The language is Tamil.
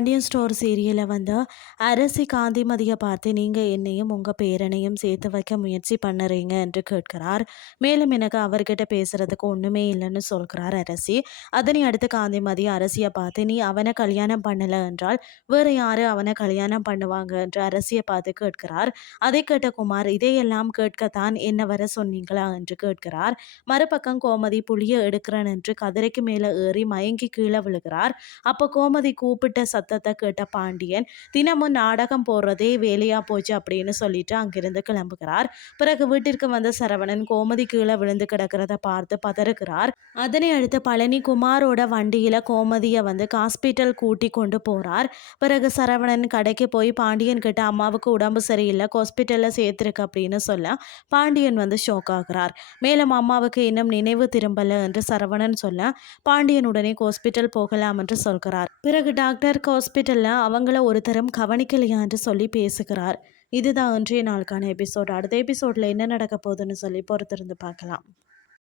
பாண்டியன் ஸ்டோர் சீரியல்ல வந்து அரசி காந்திமதிய பார்த்து நீங்க என்னையும் உங்க பேரனையும் சேர்த்து வைக்க முயற்சி பண்ணுறீங்க என்று கேட்கிறார். மேலும் எனக்கு அவர்கிட்ட பேசுறதுக்கு ஒண்ணுமே இல்லைன்னு சொல்கிறார் அரசி. அதனை அடுத்து காந்திமதி அரசிய பார்த்து நீ அவனை கல்யாணம் பண்ணல என்றால் வேற யாரு அவனை கல்யாணம் பண்ணுவாங்க என்று அரசிய பார்த்து கேட்கிறார். அதை கேட்ட குமார் இதையெல்லாம் கேட்கத்தான் என்ன வர சொன்னீங்களா என்று கேட்கிறார். மறுபக்கம் கோமதி புளிய எடுக்கிறேன் என்று கதிரைக்கு மேல ஏறி மயங்கி கீழே விழுகிறார். அப்போ கோமதி கூப்பிட்ட சத்தத்தை கேட்ட பாண்டியன் தினமும் நாடகம் போடுறதே வேலையா போச்சு அப்படின்னு சொல்லிட்டு அங்கிருந்து கிளம்புகிறார். பிறகு வீட்டிற்கு வந்த சரவணன் கோமதி கீழே விழுந்து கிடக்கிறத பார்த்து பதறுகிறார். அதனை அடுத்து பழனி குமாரோட வண்டியில கோமதியை வந்து ஹாஸ்பிட்டல் கூட்டி கொண்டு போறார். பிறகு சரவணன் கடைக்கு போய் பாண்டியன் கிட்ட அம்மாவுக்கு உடம்பு சரியில்லை ஹாஸ்பிட்டல்ல சேர்த்திருக்கு அப்படின்னு சொல்ல பாண்டியன் வந்து ஷோக் ஆகிறார். மேலும் அம்மாவுக்கு இன்னும் நினைவு திரும்பல என்று சரவணன் சொல்ல பாண்டியன் உடனே ஹாஸ்பிட்டல் போகலாம் என்று சொல்கிறார். பிறகு டாக்டர் ஹாஸ்பிட்டல்ல அவங்கள ஒரு தரம் கவனிக்கலையா என்று சொல்லி பேசுகிறார். இதுதான் இன்றைய நாளுக்கான எபிசோட். அடுத்த எபிசோட்ல என்ன நடக்க போகுதுன்னு சொல்லி பொறுத்திருந்து பார்க்கலாம்.